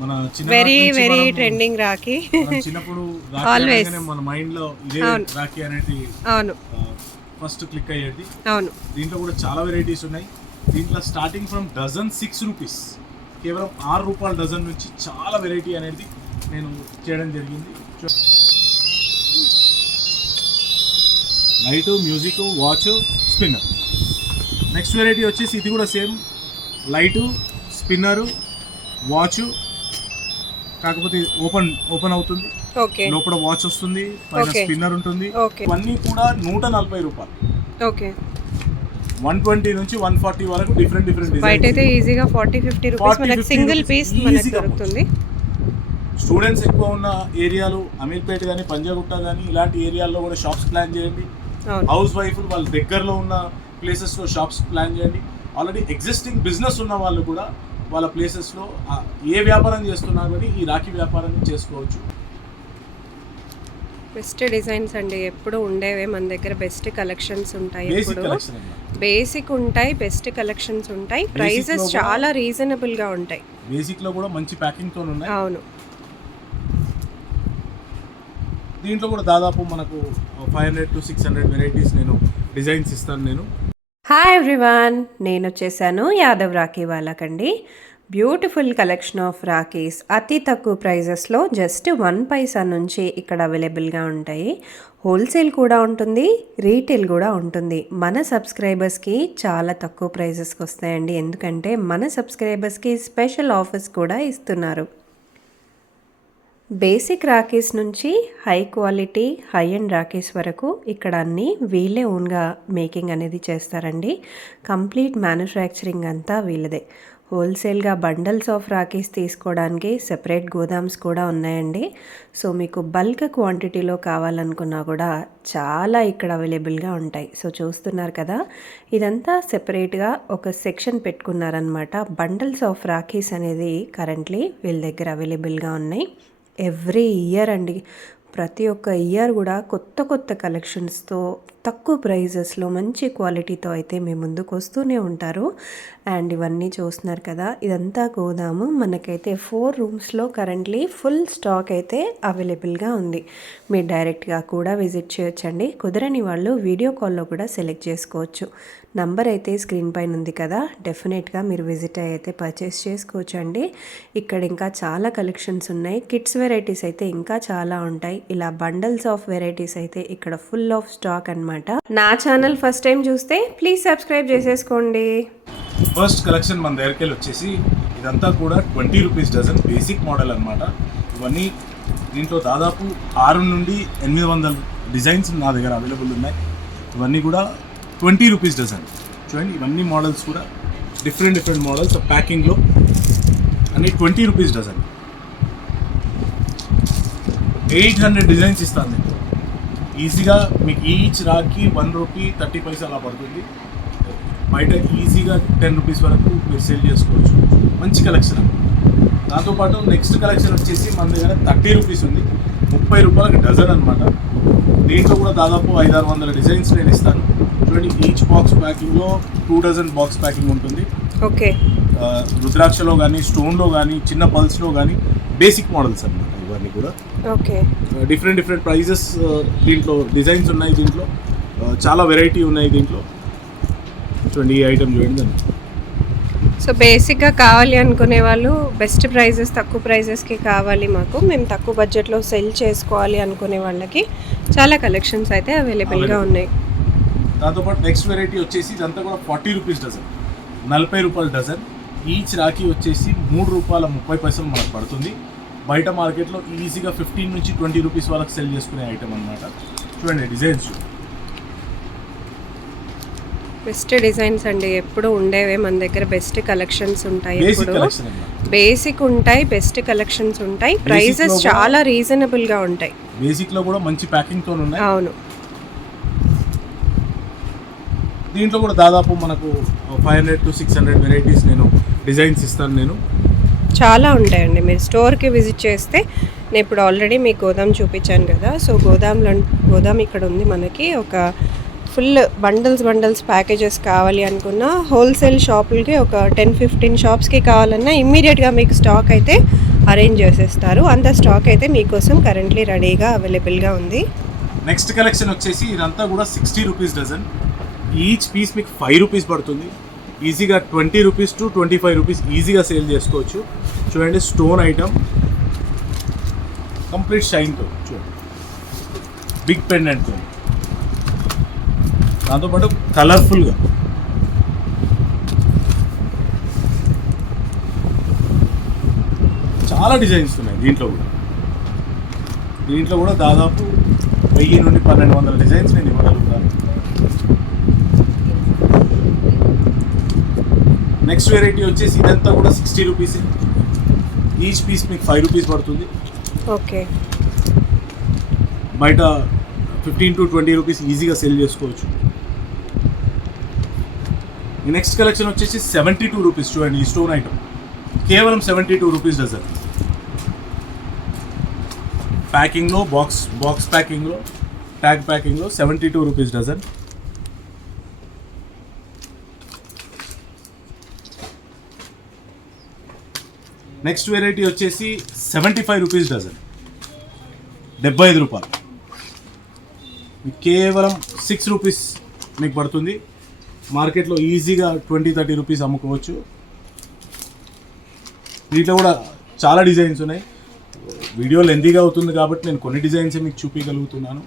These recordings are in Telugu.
మన వెరీ వెరీ ట్రెండింగ్ రాఖీ చిన్నప్పుడు ఆల్వేస్ మన మైండ్ లో ఇదే రాఖీ అనేది అవును ఫస్ట్ క్లిక్ అయ్యేది. అవును, దీంట్లో కూడా చాలా వెరైటీస్ ఉన్నాయి. దీంట్లో స్టార్టింగ్ ఫ్రమ్ డజన్ 6 రూపీస్, కేవలం 6 రూపాయల డజన్ నుంచి చాలా వెరైటీ అనేది నేను చేయడం జరిగింది. Light, music, watch, spinner. Next variety వచ్చేసి ఇది కూడా సేమ్ లైటు, స్పిన్నరు, వాచ్, కాకపోతే ఓపెన్ అవుతుంది. లోపల వాచ్ వస్తుంది, పైన స్పిన్నర్ ఉంటుంది. ఇవన్నీ కూడా 140 రూపాయలు. 120 నుంచి 140 వరకు డిఫరెంట్ బయట అయితే ఈజీగా 40-50 రూపీస్ మనకి సింగిల్ పీస్ మనకి దొరుకుతుంది. స్టూడెంట్స్ ఎక్కువ ఉన్న ఏరియాలు, అమీర్పేట కానీ, పంజాగుట్ట కానీ ఇలాంటి ఏరియాల్లో కూడా షాప్స్ ప్లాన్ చేయండి. హౌస్ వైఫ్ వాళ్ళ దగ్గరలో ఉన్న ప్లేసెస్లో షాప్స్ ప్లాన్ చేయండి. ఆల్రెడీ ఎగ్జిస్టింగ్ బిజినెస్ ఉన్న వాళ్ళు కూడా వాళ్ళ ప్లేసెస్లో ఏ వ్యాపారం చేస్తున్నా కానీ ఈ రాఖీ వ్యాపారాన్ని చేసుకోవచ్చు. బెస్ట్ డిజైన్స్ అండి, ఎప్పుడు ఉండేవే మన దగ్గర. బెస్ట్ కలెక్షన్స్ ఉంటాయి, బేసిక్ ఉంటాయి, బెస్ట్ కలెక్షన్స్ ఉంటాయి. ప్రైసెస్ చాలా రీజనబుల్ గా ఉంటాయి. బేసిక్ లో కూడా మంచి ప్యాకింగ్ తో ఉన్నాయి. అవును, దీంట్లో కూడా దాదాపు మనకు 500 to 600 వెరైటీస్ నేను డిజైన్స్ ఇస్తాను నేను. హాయ్ ఎవ్రీవన్, నేను వచ్చేసాను యాదవ్ రాఖీ వాళ్ళకండి. బ్యూటిఫుల్ కలెక్షన్ ఆఫ్ రాఖీస్ అతి తక్కువ ప్రైజెస్లో జస్ట్ 1 పైసా నుంచి ఇక్కడ అవైలబుల్గా ఉంటాయి. హోల్సేల్ కూడా ఉంటుంది, రీటైల్ కూడా ఉంటుంది. మన సబ్స్క్రైబర్స్కి చాలా తక్కువ ప్రైజెస్కి వస్తాయండి, ఎందుకంటే మన సబ్స్క్రైబర్స్కి స్పెషల్ ఆఫర్స్ కూడా ఇస్తున్నారు. బేసిక్ రాఖీస్ నుంచి high quality high and rakhis వరకు ఇక్కడ అన్నీ వీళ్ళే ఓన్గా మేకింగ్ అనేది చేస్తారండి. కంప్లీట్ మ్యానుఫ్యాక్చరింగ్ అంతా వీళ్ళదే. హోల్సేల్గా బండల్స్ ఆఫ్ రాఖీస్ తీసుకోవడానికి సెపరేట్ గోదామ్స్ కూడా ఉన్నాయండి. సో మీకు బల్క్ క్వాంటిటీలో కావాలనుకున్నా కూడా చాలా ఇక్కడ అవైలబుల్గా ఉంటాయి. సో చూస్తున్నారు కదా, ఇదంతా సెపరేట్గా ఒక సెక్షన్ పెట్టుకున్నారనమాట. బండల్స్ ఆఫ్ రాఖీస్ అనేది కరెంట్లీ వీళ్ళ దగ్గర అవైలబుల్గా ఉన్నాయి. ఎవ్రీ ఇయర్ అండి, ప్రతి ఒక్క ఇయర్ కూడా కొత్త కొత్త కలెక్షన్స్తో తక్కువ ప్రైజెస్లో మంచి క్వాలిటీతో అయితే మీ ముందుకు వస్తూనే ఉంటారు. అండ్ ఇవన్నీ చూస్తున్నారు కదా, ఇదంతా గోదాము. మనకైతే 4 రూమ్స్లో కరెంట్లీ ఫుల్ స్టాక్ అయితే అవైలబుల్గా ఉంది. మీరు డైరెక్ట్గా కూడా విజిట్ చేయొచ్చండి. కుదరని వాళ్ళు వీడియో కాల్లో కూడా సెలెక్ట్ చేసుకోవచ్చు. నంబర్ అయితే స్క్రీన్ పైన ఉంది కదా, డెఫినెట్గా మీరు విజిట్ అయితే పర్చేస్ చేసుకోవచ్చు అండి. ఇక్కడ ఇంకా చాలా కలెక్షన్స్ ఉన్నాయి. కిడ్స్ వెరైటీస్ అయితే ఇంకా చాలా ఉంటాయి. ఇలా బండల్స్ ఆఫ్ వెరైటీస్ అయితే ఇక్కడ ఫుల్ ఆఫ్ స్టాక్ అన్నమాట. నా ఛానల్ ఫస్ట్ టైం చూస్తే ప్లీజ్ సబ్స్క్రైబ్ చేసేసుకోండి. ఫస్ట్ కలెక్షన్ మన దగ్గరికి వచ్చేసి ఇదంతా కూడా 20 రూపీస్ డజన్ బేసిక్ మోడల్ అనమాట. ఇవన్నీ దీంట్లో దాదాపు 6 నుండి 800 డిజైన్స్ నా దగ్గర అవైలబుల్ ఉన్నాయి. ఇవన్నీ కూడా 20 రూపీస్ డజన్. చూడండి, ఇవన్నీ మోడల్స్ కూడా డిఫరెంట్ మోడల్స్ ప్యాకింగ్లో అన్ని 20 రూపీస్ డజన్. 800 డిజైన్స్ ఇస్తాను నేను ఈజీగా. మీకు ఈచ్ రాఖీ 1 రూపీ 30 పైసా అలా పడుతుంది. బయట ఈజీగా 10 రూపీస్ వరకు మీరు సేల్ చేసుకోవచ్చు. మంచి కలెక్షన్. దాంతోపాటు నెక్స్ట్ కలెక్షన్ వచ్చేసి మన దగ్గర 30 రూపీస్ ఉంది, 30 రూపాయలకి డజన్ అనమాట. దీంట్లో కూడా దాదాపు 500-600 డిజైన్స్ నేను ఇస్తాను. చూడండి, ఈచ్ బాక్స్ ప్యాకింగ్లో 2 డజన్ బాక్స్ ప్యాకింగ్ ఉంటుంది. ఓకే, రుద్రాక్షలో కానీ, స్టోన్లో కానీ, చిన్న పల్స్లో కానీ బేసిక్ మోడల్స్ అన్నమాట. ఇవన్నీ కూడా ఓకే, డిఫరెంట్ ప్రైజెస్. దీంట్లో డిజైన్స్ ఉన్నాయి, దీంట్లో చాలా వెరైటీ ఉన్నాయి. దీంట్లో చూడండి, ఈ ఐటమ్ చూడండి. సో బేసిక్గా కావాలి అనుకునే వాళ్ళు, బెస్ట్ ప్రైజెస్ తక్కువ ప్రైజెస్కి కావాలి మాకు, మేము తక్కువ బడ్జెట్లో సెల్ చేసుకోవాలి అనుకునే వాళ్ళకి చాలా కలెక్షన్స్ అయితే అవైలబుల్గా ఉన్నాయి. దాంతోపాటు నెక్స్ట్ వెరైటీ వచ్చేసి ఇదంతా కూడా 40 రూపీస్ డజన్, 40 రూపాయల డజన్. ఈచ్ రాఖీ వచ్చేసి 3 రూపాయల 30 పైసలు మనకు పడుతుంది. బయట మార్కెట్లో ఈజీగా 15 నుంచి 20 రూపీస్ వరకు సెల్ చేసుకునే ఐటమ్ అనమాట. చూడండి, డిజైన్స్ బెస్ట్ డిజైన్స్ అండి, ఎప్పుడు ఉండేవే మన దగ్గర. బెస్ట్ కలెక్షన్స్ ఉంటాయి, బేసిక్ ఉంటాయి, బెస్ట్ కలెక్షన్స్ ఉంటాయి. ప్రైసెస్ చాలా రీజనబుల్గా ఉంటాయి. బేసిక్లో కూడా మంచి ప్యాకింగ్తో ఉన్నాయి. అవును, దీంట్లో కూడా దాదాపు మనకు 500 to 600 వెరైటీస్ నేను డిజైన్స్ ఇస్తాను నేను. చాలా ఉంటాయండి. మీరు స్టోర్కి విజిట్ చేస్తే, నేను ఇప్పుడు ఆల్రెడీ మీకు గోదాం చూపించాను కదా. సో గోదాం ఇక్కడ ఉంది మనకి. ఒక ఫుల్ బండల్స్ ప్యాకేజెస్ కావాలి అనుకున్న హోల్సేల్ షాపులకి ఒక 10-15 షాప్స్కి కావాలన్నా ఇమ్మీడియట్గా మీకు స్టాక్ అయితే అరేంజ్ చేసేస్తారు. అంత స్టాక్ అయితే మీకోసం కరెంట్లీ రెడీగా అవైలబుల్గా ఉంది. నెక్స్ట్ కలెక్షన్ వచ్చేసి ఇదంతా కూడా 60 రూపీస్ డజన్. ఈచ్ పీస్ మీకు 5 రూపీస్ పడుతుంది. ఈజీగా 20 రూపీస్ టు 25 రూపీస్ ఈజీగా సేల్ చేసుకోవచ్చు. చూడండి, స్టోన్ ఐటమ్, కంప్లీట్ షైన్తో, చూడండి, బిగ్ పెండెంట్తో, దాంతోపాటు కలర్ఫుల్గా చాలా డిజైన్స్ ఉన్నాయి. దీంట్లో కూడా దాదాపు 1000 నుండి 1200 డిజైన్స్ నేను ఇవ్వగలుగుతాను. నెక్స్ట్ వెరైటీ వచ్చేసి ఇదంతా కూడా 60 రూపీస్. ఈచ్ పీస్ మీకు 5 రూపీస్ పడుతుంది. ఓకే, బయట 15 to 20 రూపీస్ ఈజీగా సేల్ చేసుకోవచ్చు. ఈ నెక్స్ట్ కలెక్షన్ వచ్చేసి 72 రూపీస్. చూడండి, ఈ స్టోన్ ఐటమ్ కేవలం 72 రూపీస్ డజన్. ప్యాకింగ్లో బాక్స్ ప్యాకింగ్లో, ట్యాగ్ ప్యాకింగ్లో 72 రూపీస్ డజన్. నెక్స్ట్ వెరైటీ వచ్చేసి 75 రూపీస్ డజన్, 75 రూపాయలు. మీకు కేవలం 6 రూపీస్ మీకు పడుతుంది. మార్కెట్లో ఈజీగా 20-30 రూపీస్ అమ్ముకోవచ్చు. దీంట్లో కూడా చాలా డిజైన్స్ ఉన్నాయి. వీడియో లెంతీగా అవుతుంది కాబట్టి నేను కొన్ని డిజైన్స్ మీకు చూపించగలుగుతున్నాను.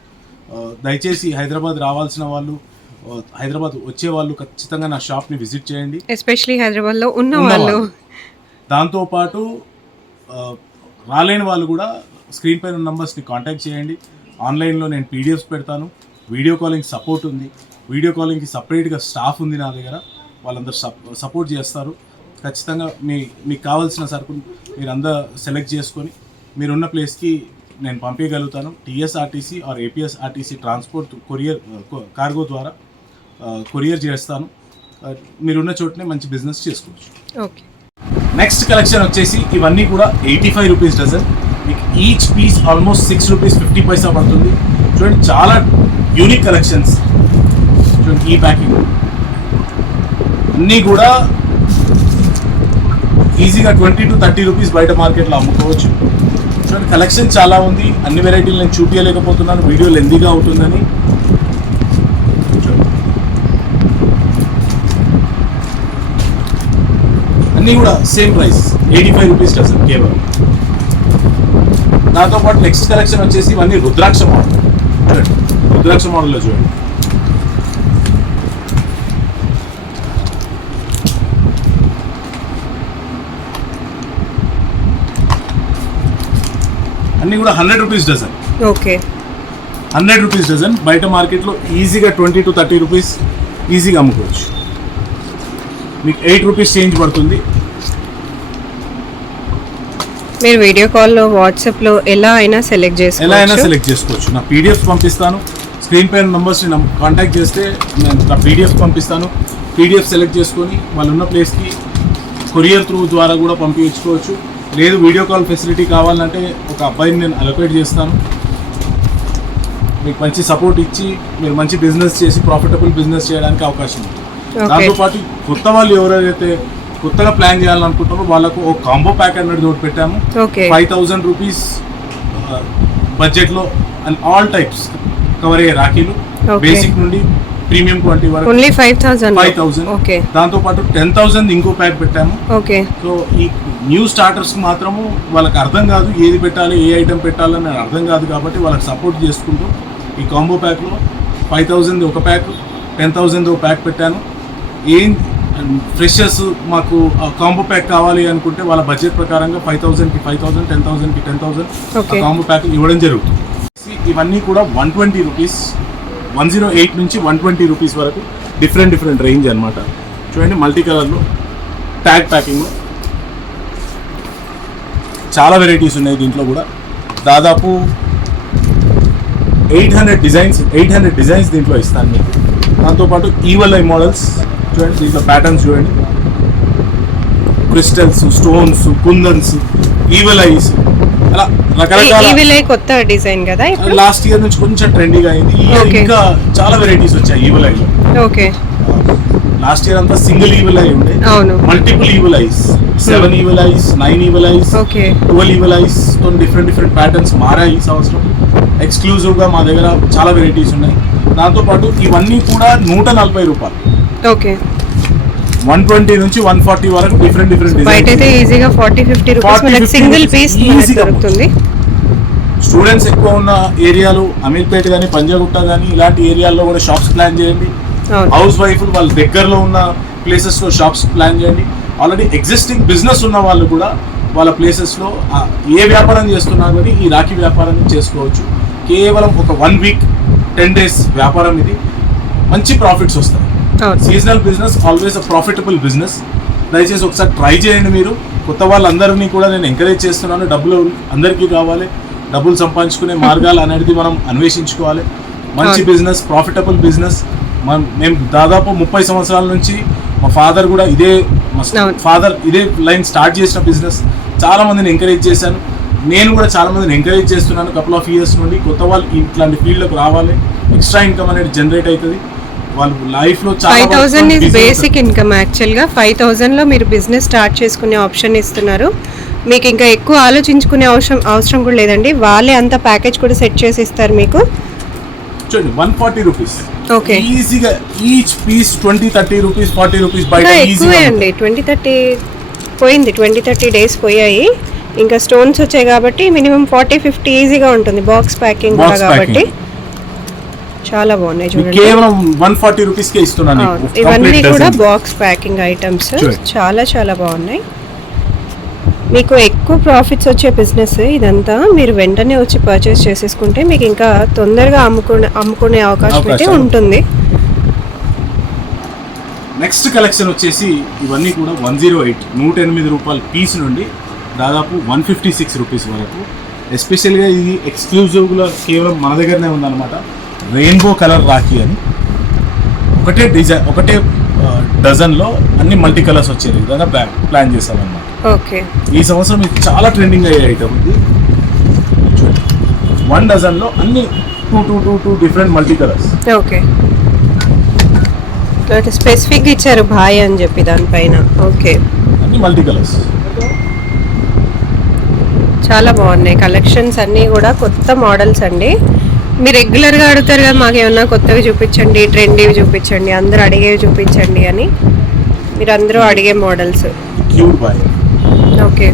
దయచేసి హైదరాబాద్ రావాల్సిన వాళ్ళు, హైదరాబాద్ వచ్చే వాళ్ళు ఖచ్చితంగా నా షాప్ని విజిట్ చేయండి, ఎస్పెషలీ హైదరాబాద్లో ఉన్న వాళ్ళు. దాంతోపాటు రాలేని వాళ్ళు కూడా స్క్రీన్ పైన ఉన్న నంబర్స్ని కాంటాక్ట్ చేయండి. ఆన్లైన్లో నేను పీడిఎఫ్స్ పెడతాను. వీడియో కాలింగ్ సపోర్ట్ ఉంది. వీడియో కాలింగ్కి సపరేట్గా స్టాఫ్ ఉంది నా దగ్గర. వాళ్ళందరూ సపోర్ట్ చేస్తారు. ఖచ్చితంగా మీకు కావాల్సిన సరుకును మీరు అందరూ సెలెక్ట్ చేసుకొని మీరున్న ప్లేస్కి నేను పంపించగలుగుతాను. TSRTC or APSRTC transport cargo ద్వారా కొరియర్ చేస్తాను. మీరున్న చోటనే మంచి బిజినెస్ చేసుకోవచ్చు. ఓకే, నెక్స్ట్ కలెక్షన్ వచ్చేసి ఇవన్నీ కూడా 85 రూపీస్ డజన్. మీకు ఈచ్ పీస్ ఆల్మోస్ట్ 6 రూపీస్ 50 పైసా పడుతుంది. చూడండి, చాలా యూనిక్ కలెక్షన్స్. చూడండి, ఈ ప్యాకింగ్ అన్నీ కూడా ఈజీగా 20 to 30 రూపీస్ బయట మార్కెట్లో అమ్ముకోవచ్చు. చూడండి, కలెక్షన్ చాలా ఉంది. అన్ని వెరైటీలు నేను చూపించలేకపోతున్నాను, వీడియో లెంతీగా అవుతుందని. అన్నీ కూడా సేమ్ ప్రైస్, 85 రూపీస్ డజన్ కేవలం. దాంతోపాటు నెక్స్ట్ కలెక్షన్ వచ్చేసి ఇవన్నీ రుద్రాక్ష మోడల్. చూడండి, రుద్రాక్ష మోడల్లో చూడండి, అన్నీ కూడా 100 rupees dozen. Okay, 100 rupees dozen. బయట మార్కెట్లో ఈజీగా 20 to 30 రూపీస్ ఈజీగా అమ్ముకోవచ్చు. మీకు 8 రూపీస్ చేంజ్ పడుతుంది. మీరు వీడియో కాల్లో, వాట్సాప్లో ఎలా అయినా సెలెక్ట్ చేసుకోవచ్చు. నా పీడిఎఫ్ పంపిస్తాను. స్క్రీన్ పైన నంబర్స్ని కాంటాక్ట్ చేస్తే నేను నా పీడిఎఫ్ పంపిస్తాను. పీడిఎఫ్ సెలెక్ట్ చేసుకొని వాళ్ళు ఉన్న ప్లేస్కి కొరియర్ త్రూ ద్వారా కూడా పంపించుకోవచ్చు. లేదు, వీడియో కాల్ ఫెసిలిటీ కావాలంటే ఒక అబ్బాయిని నేను అలొకేట్ చేస్తాను. మీకు మంచి సపోర్ట్ ఇచ్చి మీరు మంచి బిజినెస్ చేసి ప్రాఫిటబుల్ బిజినెస్ చేయడానికి అవకాశం ఉంది. దాంతోపాటు కొత్త వాళ్ళు ఎవరైతే కొత్తగా ప్లాన్ చేయాలనుకుంటారో వాళ్ళకు ఒక కాంబో ప్యాక్ అనేది ఒకటి పెట్టాము. 5000 రూపీస్ బడ్జెట్లో అండ్ ఆల్ టైప్స్ కవర్ అయ్యే రాఖీలు, బేసిక్ నుండి ప్రీమియం క్వాలిటీ వరకు ఓన్లీ 5000. ఓకే, దాంతోపాటు 10,000 ఇంకో ప్యాక్ పెట్టాము. ఓకే, సో ఈ న్యూ స్టార్టర్స్ మాత్రము వాళ్ళకి అర్థం కాదు ఏది పెట్టాలి, ఏ ఐటెం పెట్టాలని అర్థం కాదు కాబట్టి వాళ్ళకి సపోర్ట్ చేసుకుంటూ ఈ కాంబో ప్యాక్లో 5000 ఒక ప్యాక్, 10,000 ఒక ప్యాక్ పెట్టాను. ఏం ఫ్రెషర్స్ మాకు కాంబో ప్యాక్ కావాలి అనుకుంటే వాళ్ళ బడ్జెట్ ప్రకారంగా 5,000కి 5,000, 10,000కి 10,000 కాంబో ప్యాక్ ఇవ్వడం జరుగుతుంది. ఇవన్నీ కూడా 120 రూపీస్, 108 నుంచి 120 రూపీస్ వరకు డిఫరెంట్ రేంజ్ అనమాట. చూడండి, మల్టీ కలర్లో ట్యాగ్ ప్యాకింగ్లో చాలా వెరైటీస్ ఉన్నాయి. దీంట్లో కూడా దాదాపు 800 డిజైన్స్ దీంట్లో ఇస్తాను మీకు. దాంతోపాటు ఈవల్ ఐ మోడల్స్ చూడండి, దీంట్లో ప్యాటర్న్స్ చూడండి, క్రిస్టల్స్, స్టోన్స్, కుందన్స్, ఈవల్ ఐస్, అలా రకరకాల కొత్త డిజైన్ కదా. లాస్ట్ ఇయర్ నుంచి కొంచెం ట్రెండీగా అయింది. ఈ ఇయర్ ఇంకా చాలా వెరైటీస్ వచ్చాయి ఈవల్ ఐలో. ఓకే, లాస్ట్ ఇయర్ అంతా సింగిల్ ఈవల్ ఐ ఉండే, multiple evil ice. 7 evil ice, 9 evil ice, okay 12 evil ice తో డిఫరెంట్ ప్యాటర్న్స్ మారాయి ఈ సంవత్సరం. ఎక్స్క్లూజివ్ గా మా దగ్గర చాలా వెరైటీస్ ఉన్నాయి. దాంతోపాటు ఇవన్నీ కూడా 140 రూపాయలు, ఓకే 120 నుంచి 140 వరకు డిఫరెంట్ బయట అయితే ఈజీగా 40-50 రూపీస్ మనకి సింగిల్ పీస్ దొరుకుతుంది. స్టూడెంట్స్ ఎక్కువ ఉన్న ఏరియాలు అమీర్పేట కానీ, పంజాగుట్ట కానీ ఇలాంటి ఏరియాల్లో కూడా షాప్స్ ప్లాన్ చేయండి. హౌస్ వైఫ్ వాళ్ళ దగ్గరలో ఉన్న ప్లేసెస్లో షాప్స్ ప్లాన్ చేయండి. ఆల్రెడీ ఎగ్జిస్టింగ్ బిజినెస్ ఉన్న వాళ్ళు కూడా వాళ్ళ ప్లేసెస్లో ఏ వ్యాపారం చేస్తున్నా కానీ ఈ రాఖీ వ్యాపారాన్ని చేసుకోవచ్చు. కేవలం ఒక 1 వీక్ 10 days వ్యాపారం ఇది. మంచి ప్రాఫిట్స్ వస్తాయి. Seasonal business always a profitable business. దయచేసి ఒకసారి ట్రై చేయండి. మీరు కొత్త వాళ్ళందరినీ కూడా నేను ఎంకరేజ్ చేస్తున్నాను. డబ్బులు అందరికీ కావాలి, డబ్బులు సంపాదించుకునే మార్గాలు అనేది మనం అన్వేషించుకోవాలి. మంచి బిజినెస్, ప్రాఫిటబుల్ బిజినెస్. మేము దాదాపు 30 సంవత్సరాల నుంచి మా ఫాదర్ కూడా ఇదే లైన్ స్టార్ట్ చేసిన బిజినెస్. చాలా మందిని ఎంకరేజ్ చేశాను. నేను కూడా చాలా మందిని ఎంకరేజ్ చేస్తున్నాను. కపుల్ ఆఫ్ ఇయర్స్ నుండి కొత్త వాళ్ళు ఇట్లాంటి ఫీల్డ్లోకి రావాలి. ఎక్స్ట్రా ఇన్కమ్ అనేది జనరేట్ అవుతుంది. వాళ్ళు లైఫ్లో 5,000 ఇస్ బేసిక్ ఇన్కమ్. యాక్చువల్గా 5,000లో మీరు బిజినెస్ స్టార్ట్ చేసుకునే ఆప్షన్ ఇస్తున్నారు. మీకు ఇంకా ఎక్కువ ఆలోచించుకునే అవసరం కూడా లేదండి. వాళ్ళే అంత ప్యాకేజ్ కూడా సెట్ చేసి ఇస్తారు మీకు. చూడండి 140 రూపీస్, ఓకే ఈజీగా ఈచ్ పీస్ 20-30 రూపీస్, 40 రూపీస్ బయట ఎక్కువే అండి. 20-30 పోయింది, 20-30 డేస్ పోయాయి. ఇంకా స్టోన్స్ వచ్చాయి కాబట్టి మినిమం 40-50 ఈజీగా ఉంటుంది. బాక్స్ ప్యాకింగ్ కూడా కాబట్టి చాలా బాగున్నాయి చూడండి. కేవలం 140 రూపీస్ కే ఇస్తున్నాను. ఇవన్నీ కూడా బాక్స్ ప్యాకింగ్ ఐటమ్స్ చాలా బాగున్నాయి. మీకు ఎక్కువ ప్రాఫిట్స్ వచ్చే బిజినెస్ ఇదంతా. మీరు వెంటనే వచ్చి పర్చేస్ చేసేసుకుంటే మీకు ఇంకా తొందరగా అమ్ముకునే అవకాశం అయితే ఉంటుంది. నెక్స్ట్ కలెక్షన్ వచ్చేసి ఇవన్నీ కూడా 108 రూపాయల పీస్ నుండి దాదాపు 156 రూపీస్ వరకు. ఎస్పెషల్గా ఇది ఎక్స్క్లూజివ్గా కేవలం మన దగ్గరనే ఉందన్నమాట. రెయిన్బో కలర్ రాఖీ అని ఒకటే డజన్లో అన్ని మల్టీ కలర్స్ వచ్చే విధంగా ప్లాన్ చేస్తామన్నమాట. ఓకే, ఈ సంవత్సరం ఇది చాలా ట్రెండింగ్ అయ్యే ఐటమ్ ఇది. చూడండి 1 డజన్లో అన్ని 2 different multi colours. Okay, specific ఇచ్చారు భాయ్ అని చెప్పి దానిపైన. ఓకే, అన్ని మల్టీ కలర్స్ చాలా బాగున్నాయి. కలెక్షన్స్ అన్నీ కూడా కొత్త మోడల్స్ అండి. మీరు రెగ్యులర్గా అడుగుతారు కదా, మాకు ఏమన్నా కొత్తవి చూపించండి, ట్రెండీవి చూపించండి, అందరూ అడిగేవి చూపించండి అని. మీరు అందరూ అడిగే మోడల్స్. ఓకే,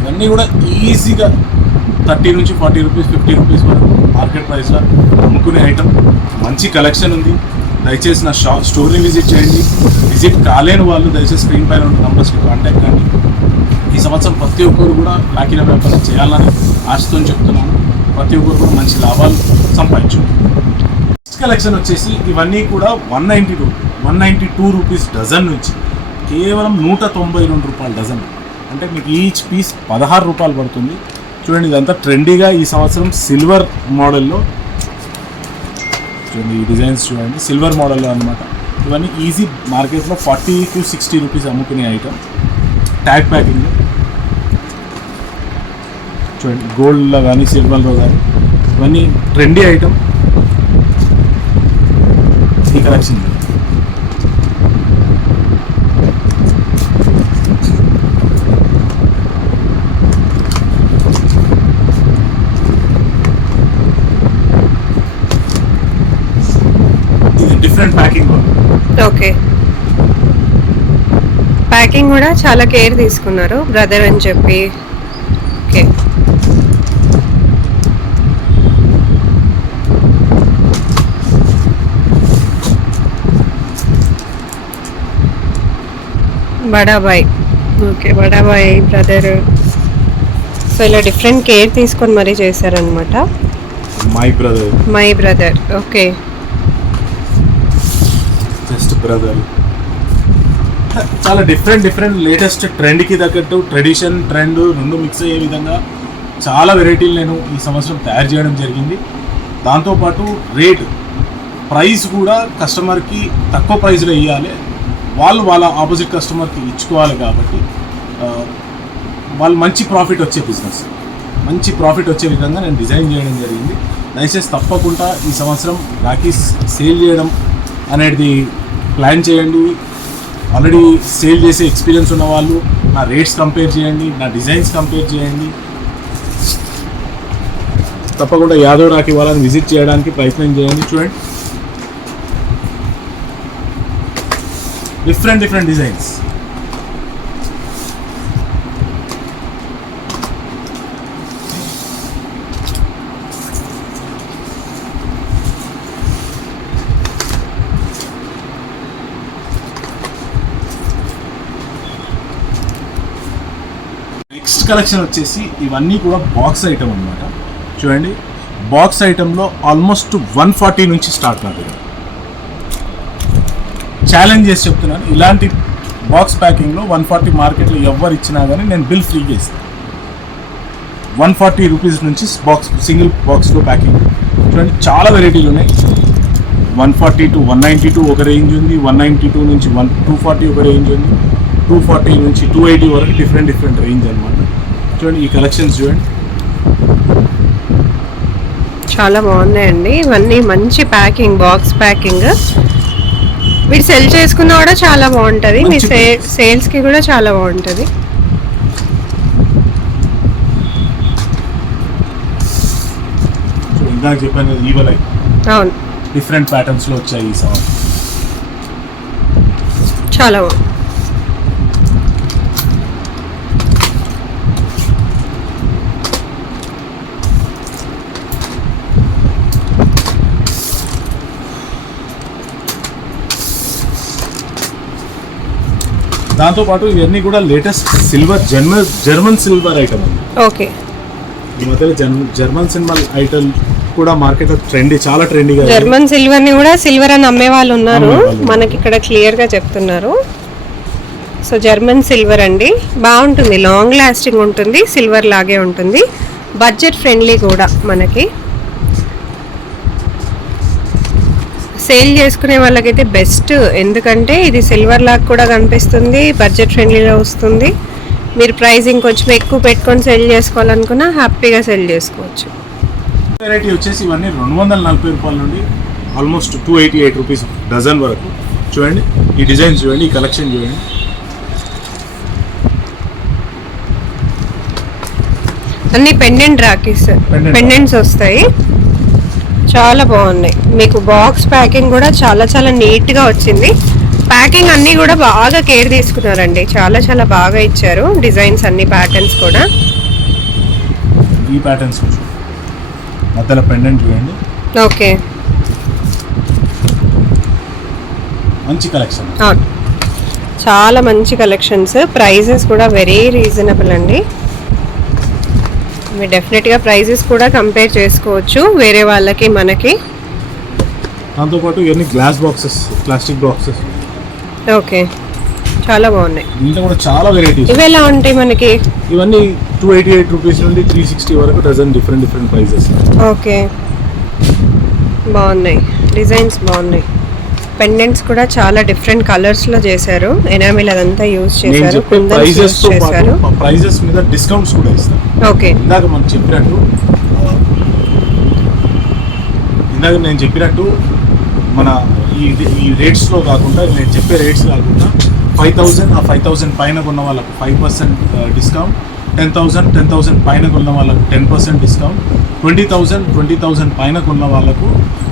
ఇవన్నీ కూడా ఈజీగా 30 నుంచి 40 రూపీస్, 50 రూపీస్ వరకు మార్కెట్ ప్రైస్లో అమ్ముకునే ఐటమ్. మంచి కలెక్షన్ ఉంది. దయచేసి నా స్టోర్ని విజిట్ చేయండి. విజిట్ కాలేని వాళ్ళు దయచేసి స్క్రీన్ పైన ఉన్న నంబర్స్కి కాంటాక్ట్ కండి. ఈ సంవత్సరం ప్రతి ఒక్కరు కూడా రాఖీల వ్యాపారం చేయాలని ఆశతో చెప్తున్నాను. ప్రతి ఒక్కరు కూడా మంచి లాభాలు సంపాదించు. నెక్స్ట్ కలెక్షన్ వచ్చేసి ఇవన్నీ కూడా 192 రూపీస్ డజన్ నుంచి కేవలం 192 రూపాయల డజన్. అంటే మీకు ఈచ్ పీస్ 16 రూపాయలు పడుతుంది. చూడండి, ఇదంతా ట్రెండీగా ఈ సంవత్సరం సిల్వర్ మోడల్లో. చూడండి ఈ డిజైన్స్ చూడండి, సిల్వర్ మోడల్లో అనమాట. ఇవన్నీ ఈజీ మార్కెట్లో 40-60 రూపీస్ అమ్ముకునే ఐటమ్. ట్యాగ్ ప్యాకింగ్ చూడండి, గోల్డ్లో కానీ సిల్వర్లో కానీ ఇవన్నీ ట్రెండీ ఐటమ్. ఈ కలెక్షన్ ఇది డిఫరెంట్ ప్యాకింగ్. ఓకే, ప్యాకింగ్ కూడా చాలా కేర్ తీసుకున్నారు బ్రదర్ అని చెప్పి. Okay, Badabhai. Okay, Badabhai brother. So ఇలా డిఫరెంట్ కేర్ తీసుకొని మరీ చేశారనమాట. My brother. Okay, just brother. చాలా డిఫరెంట్ లేటెస్ట్ ట్రెండ్కి తగ్గట్టు ట్రెడిషన్ ట్రెండ్ రెండు మిక్స్ అయ్యే విధంగా చాలా వెరైటీలు నేను ఈ సంవత్సరం తయారు చేయడం జరిగింది. దాంతోపాటు ప్రైస్ కూడా కస్టమర్కి తక్కువ ప్రైస్లో ఇవ్వాలి. వాళ్ళ ఆపోజిట్ కస్టమర్కి ఇచ్చుకోవాలి. కాబట్టి వాళ్ళు మంచి ప్రాఫిట్ వచ్చే విధంగా నేను డిజైన్ చేయడం జరిగింది. దయచేసి తప్పకుండా ఈ సంవత్సరం రాఖీ సేల్ చేయడం అనేది ప్లాన్ చేయండి. ఆల్రెడీ సేల్ చేసే ఎక్స్పీరియన్స్ ఉన్న వాళ్ళు నా రేట్స్ కంపేర్ చేయండి, నా డిజైన్స్ కంపేర్ చేయండి. తప్పకుండా యాదవ్ రాఖీ వాళ్ళని విజిట్ చేయడానికి ప్రయత్నం చేయండి. చూడండి, డిఫరెంట్ డిజైన్స్. నెక్స్ట్ కలెక్షన్ వచ్చేసి ఇవన్నీ కూడా బాక్స్ ఐటమ్ అన్నమాట. చూడండి, బాక్స్ ఐటెంలో ఆల్మోస్ట్ 140 నుంచి స్టార్ట్ నా దగ్గర. ఛాలెంజ్ చేసి చెప్తున్నాను, ఇలాంటి బాక్స్ ప్యాకింగ్లో 140 మార్కెట్లో ఎవరు ఇచ్చినా కానీ నేను బిల్ ఫ్రీగా ఇస్తాను. 140 రూపీస్ నుంచి బాక్స్, సింగిల్ బాక్స్లో ప్యాకింగ్. చూడండి, చాలా వెరైటీలు ఉన్నాయి. 140 to 192 ఒక రేంజ్ ఉంది, 192 నుంచి 240 ఒక రేంజ్ ఉంది, 240 నుంచి 280 వరకు డిఫరెంట్ రేంజ్ అనమాట. చూడండి, ఈ కలెక్షన్స్ చూడండి, చాలా బాగున్నాయండి. ఇవన్నీ మంచి ప్యాకింగ్, బాక్స్ ప్యాకింగ్. మీరు సెల్ చేసుకున్నా కూడా చాలా బాగుంటుంది, మీ సేల్స్కి కూడా చాలా బాగుంటుంది. ఇందాక చెప్పాను కదా, ఈవలై అవును, డిఫరెంట్ ప్యాటర్న్స్లో వచ్చాయి ఈ సాంగ్. చాలా బాగుంది. దాంతోపాటు ఇవన్నీ కూడా latest silver, German silver item అండి. ఓకే, ఈ మధ్యలో జర్మన్ సిల్వర్ ఐటమ్ కూడా మార్కెట్లో చాలా ట్రెండీగా. జర్మన్ సిల్వర్ ని కూడా సిల్వర్ అని అమ్మే వాళ్ళు ఉన్నారు, మనకి ఇక్కడ క్లియర్ గా చెప్తున్నారు. సో జర్మన్ సిల్వర్ అండి, బాగుంటుంది, లాంగ్ లాస్టింగ్ ఉంటుంది, సిల్వర్ లాగే ఉంటుంది, బడ్జెట్ ఫ్రెండ్లీ కూడా. మనకి సేల్ చేసుకునే వాళ్ళకైతే బెస్ట్, ఎందుకంటే ఇది సిల్వర్ లాగా కూడా కనిపిస్తుంది, బడ్జెట్ ఫ్రెండ్లీలో వస్తుంది. మీరు ప్రైజింగ్ కొంచెం ఎక్కువ పెట్టుకొని సెల్ చేసుకోవాలనుకున్నా హ్యాపీగా సెల్ చేసుకోవచ్చు. వెరైటీ వచ్చేసి ఇవన్నీ 240 రూపాయల నుండి ఆల్మోస్ట్ 288 రూపీస్ డజన్ వరకు. చూడండి, ఈ డిజైన్స్ చూడండి, ఈ కలెక్షన్ చూడండి. అన్ని పెండెంట్ రాకీస్, పెండెంట్స్ వస్తాయి, చాలా బాగున్నాయి. మీకు బాక్స్ ప్యాకింగ్ కూడా చాలా నీట్గా వచ్చింది. ప్యాకింగ్ అన్నీ కూడా బాగా కేర్ తీసుకున్నారండి, చాలా బాగా ఇచ్చారు. డిజైన్స్ అన్ని ప్యాటర్న్స్ కూడా, ఈ ప్యాటర్న్స్ మధ్యలో పెండెంట్ చూడండి. ఓకే, మంచి కలెక్షన్, చాలా మంచి కలెక్షన్స్. ప్రైజెస్ కూడా వెరీ రీజనబుల్ అండి. మీరు డెఫినెట్గా ప్రైజెస్ కూడా కంపేర్ చేసుకోవచ్చు వేరే వాళ్ళకి మనకి. దాంతోపాటు ఇవన్నీ glass boxes, plastic boxes. Okay, చాలా బాగున్నాయి. దీంట్లో కూడా చాలా వెరైటీస్. ఇవి ఎలా ఉంటాయి మనకి? ఇవన్నీ 288 రూపీస్ నుండి 360 వరకు డజన్, డిఫరెంట్ ప్రైజెస్. ఓకే, బాగున్నాయి, డిజైన్స్ బాగున్నాయి. పెండెంట్స్ కూడా చాలా డిఫరెంట్ కలర్స్ లో చేశారు, ఎనామిల్ అదంతా యూజ్ చేశారు, ప్రైజెస్ మీద డిస్కౌంట్స్ కూడా ఇస్తారు. ఓకే, ఇందాక నేను చెప్పినట్టు మన ఈ రేట్స్లో కాకుండా, నేను చెప్పే రేట్స్ కాకుండా 5,000 ఆ 5,000 పైన కొన్న వాళ్ళకు 5% డిస్కౌంట్, 10,000 పైన కొన్న వాళ్ళకు 10% డిస్కౌంట్, 20,000 పైన కొన్న వాళ్ళకు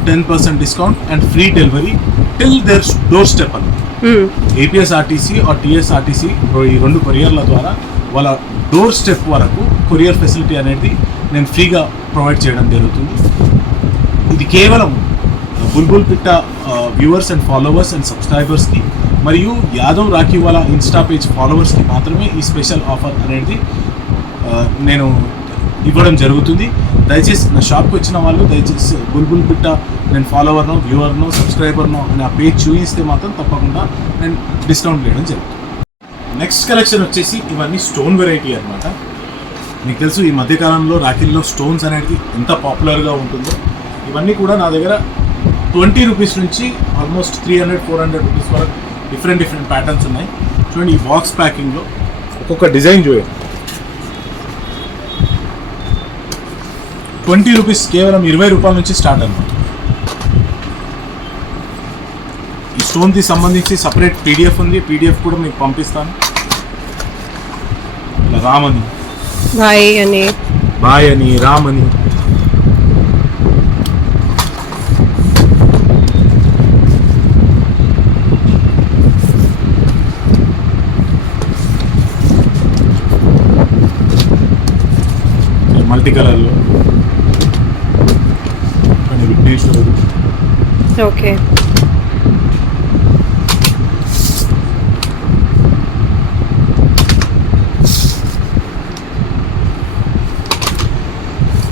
10% discount and free delivery till their doorstep అని. ఏపీఎస్ఆర్టీసీ ఆర్ టీఎస్ఆర్టీసీ ఈ 2 కొరియర్ల ద్వారా వాళ్ళ డోర్ స్టెప్ వరకు కొరియర్ ఫెసిలిటీ అనేది నేను ఫ్రీగా ప్రొవైడ్ చేయడం జరుగుతుంది. ఇది కేవలం బుల్బుల్ పిట్ట వ్యూవర్స్ అండ్ ఫాలోవర్స్ అండ్ సబ్స్క్రైబర్స్కి మరియు యాదవ్ రాఖీ వాళ్ళ ఇన్స్టా పేజ్ ఫాలోవర్స్కి మాత్రమే ఈ స్పెషల్ ఆఫర్ అనేది నేను ఇవ్వడం జరుగుతుంది. దయచేసి నా షాప్కి వచ్చిన వాళ్ళు దయచేసి బుల్బుల్ పిట్ట నేను ఫాలోవర్నో, వ్యూవర్నో, సబ్స్క్రైబర్నో అని ఆ పేజ్ చూపిస్తే మాత్రం తప్పకుండా నేను డిస్కౌంట్ వేయడం జరుగుతుంది. నెక్స్ట్ కలెక్షన్ వచ్చేసి ఇవన్నీ స్టోన్ వెరైటీ అనమాట. మీకు తెలుసు ఈ మధ్యకాలంలో రాఖీల్లో స్టోన్స్ అనేది ఎంత పాపులర్గా ఉంటుందో. ఇవన్నీ కూడా నా దగ్గర 20 రూపీస్ నుంచి ఆల్మోస్ట్ 300-400 రూపీస్ వరకు డిఫరెంట్ ప్యాటర్న్స్ ఉన్నాయి. చూడండి, ఈ బాక్స్ ప్యాకింగ్లో ఒక్కొక్క డిజైన్ చూడండి. 20 రూపీస్, కేవలం 20 రూపాయల నుంచి స్టార్ట్ అనమాట. ఈ స్టోన్కి సంబంధించి సపరేట్ పీడిఎఫ్ ఉంది, పీడిఎఫ్ కూడా మీకు పంపిస్తాను. ఇలా రామని, బాయ్ అని, బాయ్ అని, రామని. మల్టీ కలర్లో విఘ్నేశ్వరుడు. ఓకే.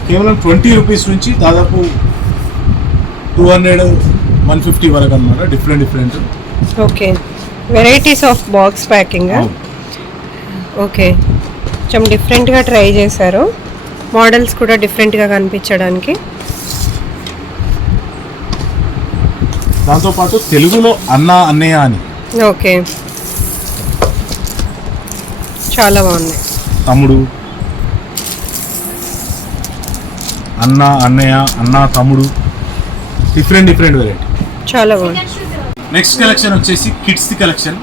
కేవలం 20 రూపీస్ నుంచి దాదాపు 200, 150 వరకు అన్నమాట. Different. Okay. Varieties of box packing. Okay, కొంచెం డిఫరెంట్గా ట్రై చేశారు. మోడల్స్ కూడా డిఫరెంట్గా కనిపించడానికి. దాంతోపాటు తెలుగులో అన్న, అన్నయ్య అని. ఓకే, చాలా బాగున్నాయి. తమ్ముడు, అన్న, అన్నయ్య, అన్న, తమ్ముడు, డిఫరెంట్ వెరైటీ. చాలా బాగుంది. నెక్స్ట్ కలెక్షన్ వచ్చేసి కిడ్స్ కలెక్షన్.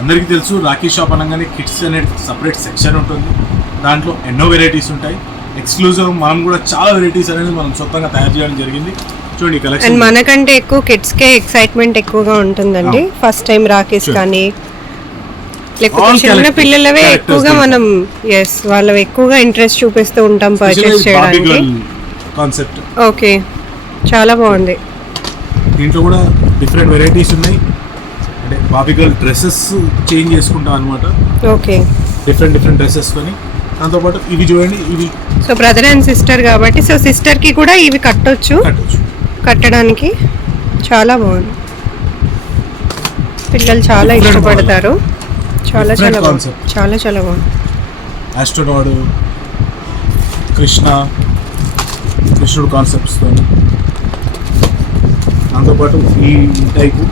అందరికీ తెలుసు రాఖీ షాప్ అనగానే కిడ్స్ అనేది సపరేట్ సెక్షన్ ఉంటుంది. దాంట్లో ఎన్నో వెరైటీస్ ఉంటాయి. ఎక్స్క్లూజివ్ మనం కూడా చాలా వెరైటీస్ అనేది మనం సొంతంగా తయారు చేయడం జరిగింది. చూడండి కలెక్షన్. అండ్ మనకంటే ఎక్కువ కిడ్స్కే ఎక్సైట్మెంట్ ఎక్కువగా ఉంటుందండి. ఫస్ట్ టైం రాఖీస్ కానీ లేకపోతే చిన్న పిల్లలవే ఎక్కువగా మనం వాళ్ళవి ఎక్కువగా ఇంట్రెస్ట్ చూపిస్తూ ఉంటాం పర్చేస్ చేయడానికి. కాన్సెప్ట్. ఓకే, చాలా బాగుంది. దీంట్లో కూడా డిఫరెంట్ వెరైటీస్ ఉన్నాయి. అంటే బాబీ గర్ల్ డ్రెస్సెస్ చేంజ్ చేసుకుంటాం అనమాట. ఓకే, డిఫరెంట్ డ్రెస్సెస్ తోని. దాంతోపాటు ఇవి చూడండి, ఇవి సో బ్రదర్ అండ్ సిస్టర్ కాబట్టి సో సిస్టర్కి కూడా ఇవి కట్టడానికి చాలా బాగుంది. పిల్లలు చాలా ఇష్టపడతారు. చాలా బాగుంది. చాలా బాగుంది. ఆస్ట్రోనాడ్, కృష్ణుడు కాన్సెప్ట్స్తో. దాంతోపాటు ఈ టైపు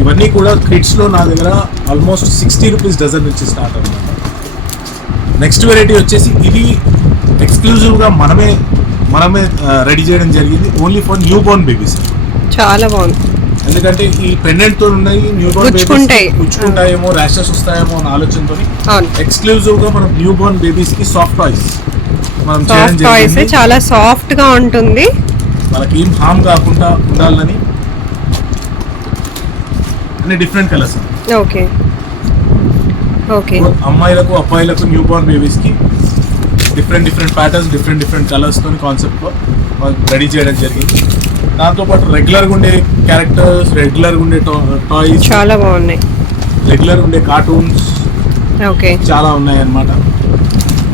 ఇవన్నీ కూడా కిడ్స్లో నా దగ్గర ఆల్మోస్ట్ 60 రూపీస్ డజన్ నుంచి స్టార్ట్ అనమాట. నెక్స్ట్ వెరైటీ వచ్చేసి ఇది ఎక్స్క్లూజివ్గా మనమే రెడీ చేయడం జరిగింది. Only for new Born babies. చాలా బాగుంది. ఎందుకంటే ఈ పెండెంట్తో ఉన్నాయి, న్యూ బోర్న్ గుచ్చుకుంటాయేమో, ర్యాషెస్ వస్తాయేమో అనే ఆలోచనతో ఎక్స్క్లూజివ్గా మనం న్యూ బోర్న్ బేబీస్కి సాఫ్ట్ టాయ్స్ మనం చేయడం జరిగింది. చాలా సాఫ్ట్గా ఉంటుంది, వాళ్ళకి ఏం హామ్ కాకుండా ఉండాలని. అన్ని డిఫరెంట్ కలర్స్. ఓకే, అమ్మాయిలకు అబ్బాయిలకు న్యూ బోర్న్ బేబీస్కి డిఫరెంట్ ప్యాటర్న్స్, డిఫరెంట్ కలర్స్తో కాన్సెప్ట్తో రెడీ చేయడం జరిగింది. దాంతోపాటు రెగ్యులర్గా ఉండే క్యారెక్టర్స్, రెగ్యులర్గా ఉండే టాయ్స్ చాలా బాగున్నాయి. రెగ్యులర్గా ఉండే కార్టూన్స్ చాలా ఉన్నాయి అన్నమాట.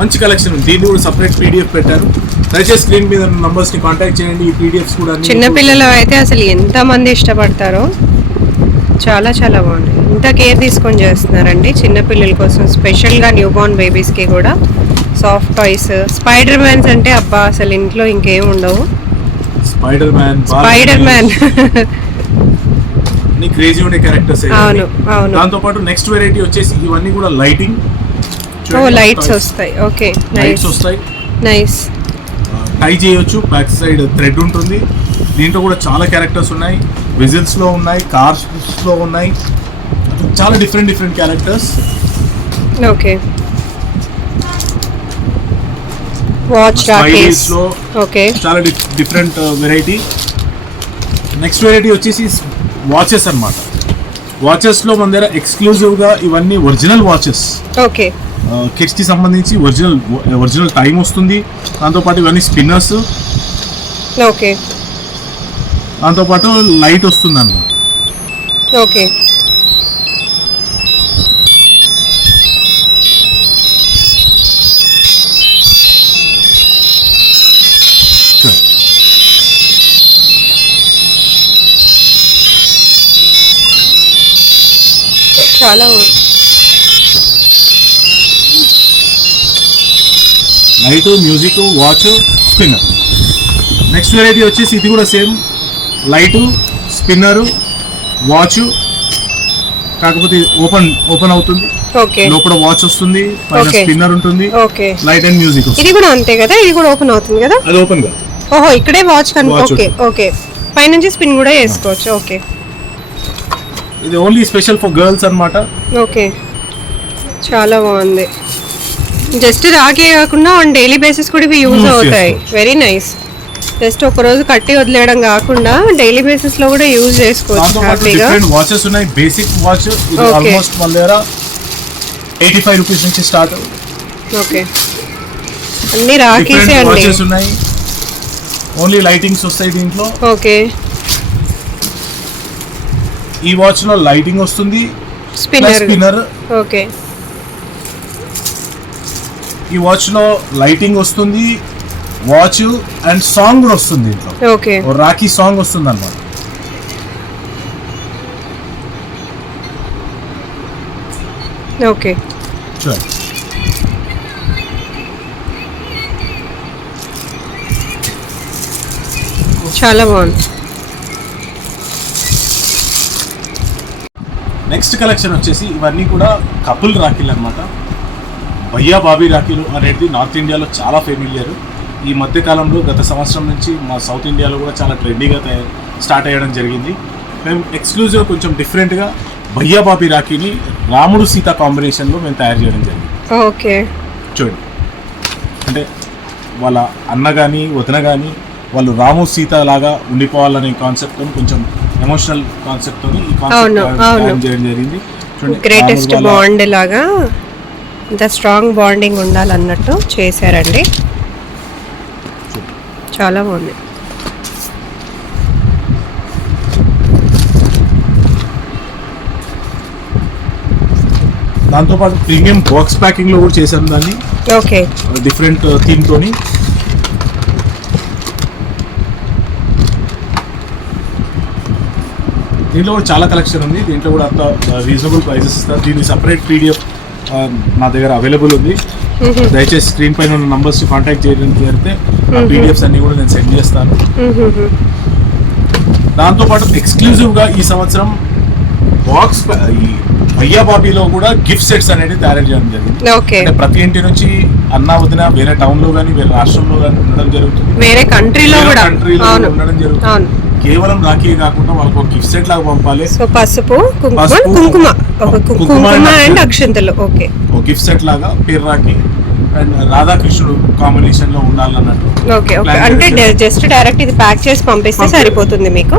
మంచి కలెక్షన్ ఉంది. దీన్ని కూడా సపరేట్ పీడిఎఫ్ పెట్టారు. దయచేసి స్క్రీన్ మీద నంబర్స్ని కాంటాక్ట్ చేయండి. ఈ పీడిఎఫ్స్ కూడా చిన్నపిల్లలు అయితే అసలు ఎంతమంది ఇష్టపడతారో. చాలా బాగుంది. ఇంత కేర్ తీసుకొని చేస్తున్నారండి చిన్నపిల్లల కోసం, స్పెషల్గా న్యూ బోర్న్ బేబీస్కి కూడా. సాఫ్ట్ టాయ్స్, స్పైడర్ మ్యాన్స్ అంటే అబ్బా అసలు ఇంట్లో ఇంకేం ఉండవు. స్పైడర్ మ్యాన్ క్రేజీ ఉండే క్యారెక్టర్స్. అవును. దాంతోపాటు నెక్స్ట్ వెరైటీ వచ్చేసి ఇవన్నీ కూడా లైటింగ్. లైట్స్ వస్తాయి. ఓకే, లైట్స్ వస్తాయి. నైస్. టై చేయొచ్చు, బ్యాక్ సైడ్ థ్రెడ్ ఉంటుంది. దీంట్లో కూడా చాలా క్యారెక్టర్స్ ఉన్నాయి. విజిల్స్లో ఉన్నాయి, కార్స్లో ఉన్నాయి. చాలా different characters. Okay, watch Rakesh. Okay, చాలా డిఫరెంట్ వెరైటీ. నెక్స్ట్ వెరైటీ వచ్చేసి వాచెస్ అన్నమాట. వాచెస్లో మన దగ్గర ఎక్స్క్లూజివ్గా ఇవన్నీ ఒరిజినల్ వాచెస్. ఓకే, కిడ్స్కి సంబంధించి ఒరిజినల్ టైం వస్తుంది. దాంతోపాటు ఇవన్నీ స్పిన్నర్స్. ఓకే, దాంతోపాటు లైట్ వస్తుంది అన్నమాట. ఓకే, చాలా light, music, watch, spinner. Next variety వచ్చేసి ఇది కూడా సేమ్ లైటు, స్పిన్నరు, వాచ్. కాకపోతే ఓపెన్ అవుతుంది. లోపల వాచ్ వస్తుంది, పైన స్పిన్నర్ ఉంటుంది, లైట్ అండ్ మ్యూజిక్. ఇది కూడా అంతే కదా, ఇది కూడా ఓపెన్ అవుతుంది కదా. అది ఓపెన్ గా. ఓహో, ఇక్కడే వాచ్ ఓకే, పైనుంచి స్పిన్ కూడా చేసుకోవచ్చు. ఓకే, ఇది ఓన్లీ స్పెషల్ ఫర్ గర్ల్స్ అన్నమాట. ఓకే, చాలా బాగుంది. జస్ట్ రాఖీ కాకుండా ఆన్ డైలీ బేసిస్ కూడా ఇవి యూజ్ అవుతాయి. Very nice. జస్ట్ ఒక రోజు కట్టి వదిలేయడం కాకుండా డైలీ బేసిస్ లో కూడా యూజ్ చేసుకోవచ్చు హ్యాపీగా. వాచెస్ ఉన్నాయి. బేసిక్ వాచ్ ఇది ఆల్మోస్ట్ మన దగ్గర 85 రూపీస్ నుంచి స్టార్ట్. ఓకే, అన్ని రాఖీసే అండి. వాచెస్ ఉన్నాయి. ఓన్లీ లైటింగ్స్ వస్తాయి దీంట్లో. ఓకే, ఈ వాచ్ లో లైటింగ్ వస్తుంది, స్పిన్నర్. ఓకే, ఈ వాచ్ లో లైటింగ్ వస్తుంది, వాచ్ అండ్ సాంగ్ కూడా వస్తుంది దీంట్లో. ఓకే, రాఖీ సాంగ్ వస్తుంది అన్నమాట. ఓకే, చూడండి. చాలా బాగుంది. నెక్స్ట్ కలెక్షన్ వచ్చేసి ఇవన్నీ కూడా కపుల్ రాఖీలు అన్నమాట. భయ్యా బాబీ రాఖీలు అనేది నార్త్ ఇండియాలో చాలా ఫెమిలియర్. ఈ మధ్యకాలంలో గత సంవత్సరం నుంచి మా సౌత్ ఇండియాలో కూడా చాలా ట్రెండీగా స్టార్ట్ అయ్యడం జరిగింది. మేము ఎక్స్క్లూజివ్ కొంచెం డిఫరెంట్గా భయ్యా బాబీ రాఖీని రాముడు సీత కాంబినేషన్లో మేము తయారు చేయడం జరిగింది. ఓకే, చూడండి, అంటే వాళ్ళ అన్న కానీ వదిన కానీ వాళ్ళు రాము సీత లాగా ఉండిపోవాలనే కాన్సెప్ట్తో కొంచెం ఎమోషనల్ కాన్సెప్ట్తో ఈ కాన్సెప్ట్ చేయడం జరిగింది. గ్రేటెస్ట్ బాండ్ లాగా ఇంత స్ట్రాంగ్ బాండింగ్ ఉండాలన్నట్టు చేశారండి. చాలా బాగుంది. దాంతోపాటు ప్రీమియం బాక్స్ ప్యాకింగ్ లో కూడా చేశాం దాన్ని. ఓకే, డిఫరెంట్ థీమ్ తోని. దీంట్లో కూడా చాలా కలెక్షన్ ఉంది. దీంట్లో కూడా అంత రీజనబుల్ ప్రైజెస్ ఇస్తారు. దీని సపరేట్ పీడిఎఫ్ నా దగ్గర అవైలబుల్ ఉంది. దయచేసి స్క్రీన్ పైన ఉన్న నంబర్స్ కాంటాక్ట్ చేయడానికి జరిగితే ఆ పీడిఎఫ్స్ అన్ని కూడా నేను సెండ్ చేస్తాను. దాంతోపాటు ఎక్స్క్లూజివ్గా ఈ సంవత్సరం బాక్స్ ఈ భయ్యా బాబీలో కూడా గిఫ్ట్ సెట్స్ అనేది తయారు చేయడం జరిగింది. అంటే ప్రతి ఇంటి నుంచి అన్న వదిన వేరే టౌన్ లో కానీ వేరే రాష్ట్రంలో కానీ ఉండడం జరుగుతుంది, వేరే కంట్రీలో ఉండడం జరుగుతుంది. కేవలం రాఖీ కాకుండా వాళ్ళకి ఒక గిఫ్ట్ సెట్ లాగా పంపాలి. సో పసుపు, కుంకుమ అండ్ అక్షంతలు. ఓకే, ఒక గిఫ్ట్ సెట్ లాగా పేరు రాఖీ అండ్ రాధాకృష్ణుడు కాంబినేషన్ లో ఉండాలన్నట్టు. ఓకే, అంటే జస్ట్ డైరెక్ట్ ఇది ప్యాక్ చేసి పంపిస్తే సరిపోతుంది మీకు.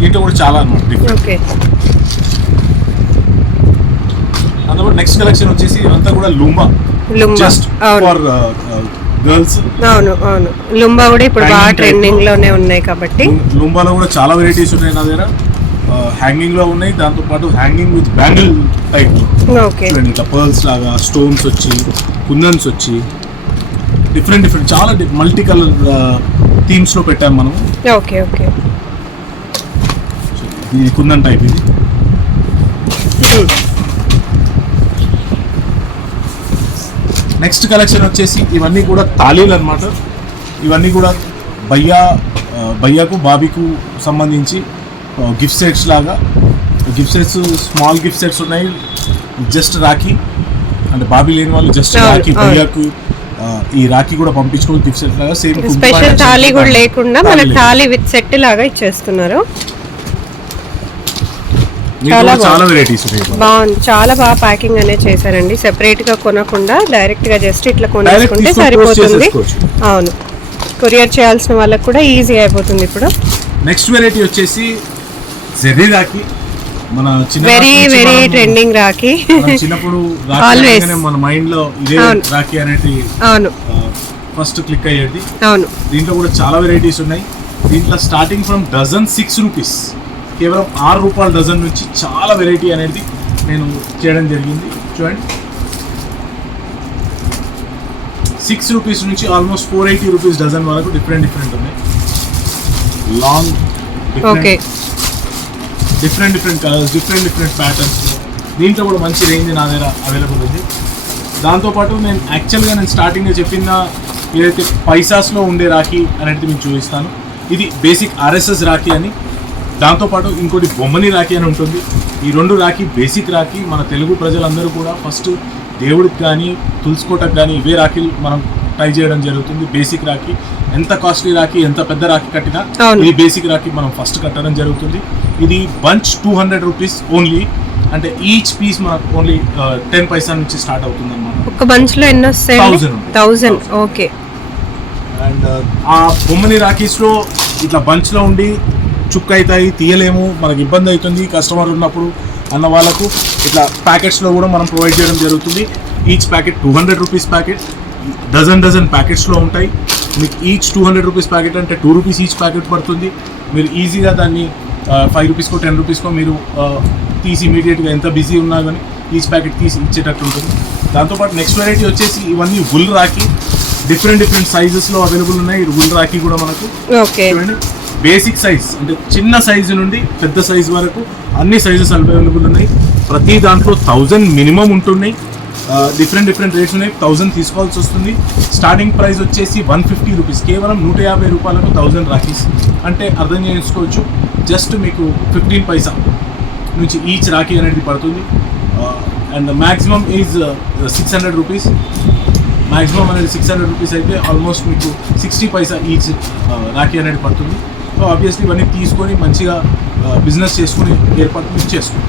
దీంట్లో కూడా చాలా అన్నమాట. ఓకే, అందులో నెక్స్ట్ కలెక్షన్ వచ్చేసి ఇదంతా కూడా లుంబా జస్ట్ ఫర్ గర్ల్స్. అవును అవును, లుంబా కూడా ఇప్పుడు బాగా ట్రెండింగ్ లోనే ఉన్నాయి కాబట్టి లుంబాలో కూడా చాలా వెరైటీస్ ఉన్నాయి నా దగ్గర. హ్యాంగింగ్ లో ఉన్నాయి, దాంతో పాటు hanging with bangle type. Okay, ఇట్లా పర్ల్స్ లాగా స్టోన్స్ వచ్చి కుందన్స్ వచ్చి డిఫరెంట్ చాలా మల్టీ కలర్ థీమ్స్ లో పెట్టాము మనం. ఓకే ఓకే, ఇది కుందన్ టైప్. ఇది నెక్స్ట్ కలెక్షన్ వచ్చేసి ఇవన్నీ కూడా తాళీలు అన్నమాట. ఇవన్నీ కూడా భయ్యాకు బాబీకు సంబంధించి గిఫ్ట్ సెట్స్ లాగా. Gift sets small gift sets ఉన్నాయి. జస్ట్ రాఖీ అంటే బాబీ లేని వాళ్ళు జస్ట్ రాఖీ భయ్యాకు ఈ రాఖీ కూడా పంపించుకో గిఫ్ట్ సెట్ లాగా. సేమ్ స్పెషల్ తాళీ కూడా లేకుండా మన తాళీ విత్ సెట్ లాగా ఇచ్చేస్తున్నారు. చాలా వెరైటీస్ బాగుంది, చాలా బాగా ప్యాకింగ్ అనేది చేశారండి. సెపరేట్ గా కొనకుండా డైరెక్ట్ గా జస్ట్ ఇట్లా కొనేసుకుంటే సరిపోతుంది. అవును, కొరియర్ చేయాల్సిన వాళ్ళకి కూడా ఈజీ అయిపోతుంది. ఇప్పుడు నెక్స్ట్ వెరైటీ వచ్చేసి జెర్రీ రాఖీ. మన వెరీ వెరీ ట్రెండింగ్ రాఖీ. చిన్నప్పుడు రాఖీ మన మైండ్ లో ఇదే రాఖీ అనేది అవును ఫస్ట్ క్లిక్ అయ్యేది. అవును, దీంట్లో కూడా చాలా వెరైటీస్ ఉన్నాయి. దీంట్లో స్టార్టింగ్ ఫ్రమ్ డజన్ 6 రూపీస్, కేవలం 6 రూపాయల డజన్ నుంచి చాలా వెరైటీ అనేది నేను చేయడం జరిగింది. చూడండి, 6 రూపీస్ నుంచి ఆల్మోస్ట్ 480 రూపీస్ డజన్ వరకు డిఫరెంట్ ఉన్నాయి. Long different colours, different patterns. దీంట్లో కూడా మంచి రేంజ్ నా దగ్గర అవైలబుల్ ఉంది. దాంతోపాటు నేను యాక్చువల్గా స్టార్టింగ్గా చెప్పిన ఏదైతే పైసాస్లో ఉండే రాఖీ అనేది మీకు చూపిస్తాను. ఇది బేసిక్ RSS రాఖీ అని. దాంతోపాటు ఇంకోటి బొమ్మని రాఖీ అని ఉంటుంది. ఈ 2 రాఖీ బేసిక్ రాఖీ. మన తెలుగు ప్రజలందరూ కూడా ఫస్ట్ దేవుడికి కానీ తులసికోటకు కానీ ఇవే రాఖీలు మనం ట్రై చేయడం జరుగుతుంది. బేసిక్ రాఖీ ఎంత కాస్ట్లీ రాఖీ, ఎంత పెద్ద రాఖీ కట్టినా అవును. ఇది బేసిక్ రాఖీ మనం ఫస్ట్ కట్టడం జరుగుతుంది. ఇది బంచ్ 200 రూపీస్ ఓన్లీ, అంటే ఈచ్ పీస్ మనకు ఓన్లీ 10 పైసా నుంచి స్టార్ట్ అవుతుంది అన్నమాట. ఒక బంచ్ లో ఎన్ని వస్తాయి? 1000. ఓకే. అండ్ ఆ బొమ్మని రాఖీస్లో ఇట్లా బంచ్లో ఉండి చుక్క అవుతాయి, తీయలేము, మనకి ఇబ్బంది అవుతుంది కస్టమర్ ఉన్నప్పుడు అన్న వాళ్ళకు ఇట్లా ప్యాకెట్స్లో కూడా మనం ప్రొవైడ్ చేయడం జరుగుతుంది. Each packet 200 rupees packet, dozen ప్యాకెట్స్లో ఉంటాయి. మీకు ఈచ్ 200 రూపీస్ ప్యాకెట్ అంటే 2 రూపీస్ ఈచ్ ప్యాకెట్ పడుతుంది. మీరు ఈజీగా దాన్ని 5 రూపీస్కో 10 రూపీస్కో మీరు తీసి ఇమీడియట్గా ఎంత బిజీ ఉన్నా కానీ ఈచ్ ప్యాకెట్ తీసి ఇచ్చేటట్టు ఉంటుంది. దాంతోపాటు నెక్స్ట్ వెరైటీ వచ్చేసి ఇవన్నీ వుల్ రాఖీ, డిఫరెంట్ సైజెస్లో అవైలబుల్ ఉన్నాయి. వుల్ రాఖీ కూడా మనకు చూడండి, బేసిక్ సైజ్ అంటే చిన్న సైజు నుండి పెద్ద సైజు వరకు అన్ని సైజెస్ అవైలబుల్ ఉన్నాయి. ప్రతి దాంట్లో 1000 మినిమం ఉంటున్నాయి. డిఫరెంట్ రేట్స్ ఉన్నాయి. 1000 తీసుకోవాల్సి వస్తుంది. స్టార్టింగ్ ప్రైస్ వచ్చేసి 150 రూపీస్, కేవలం 150 రూపాయలకు 1000 రాఖీస్ అంటే అర్థం చేసుకోవచ్చు. జస్ట్ మీకు 15 పైసా నుంచి ఈచ్ రాఖీ అనేది పడుతుంది. And maximum is 600 rupees. Maximum అనేది 600 రూపీస్ అయితే ఆల్మోస్ట్ మీకు 60 పైసా ఈచ్ రాఖీ అనేది పడుతుంది. సో ఆబ్వియస్లీ ఇవన్నీ తీసుకొని మంచిగా బిజినెస్ చేసుకుని ఏర్పాటు చేసుకోండి.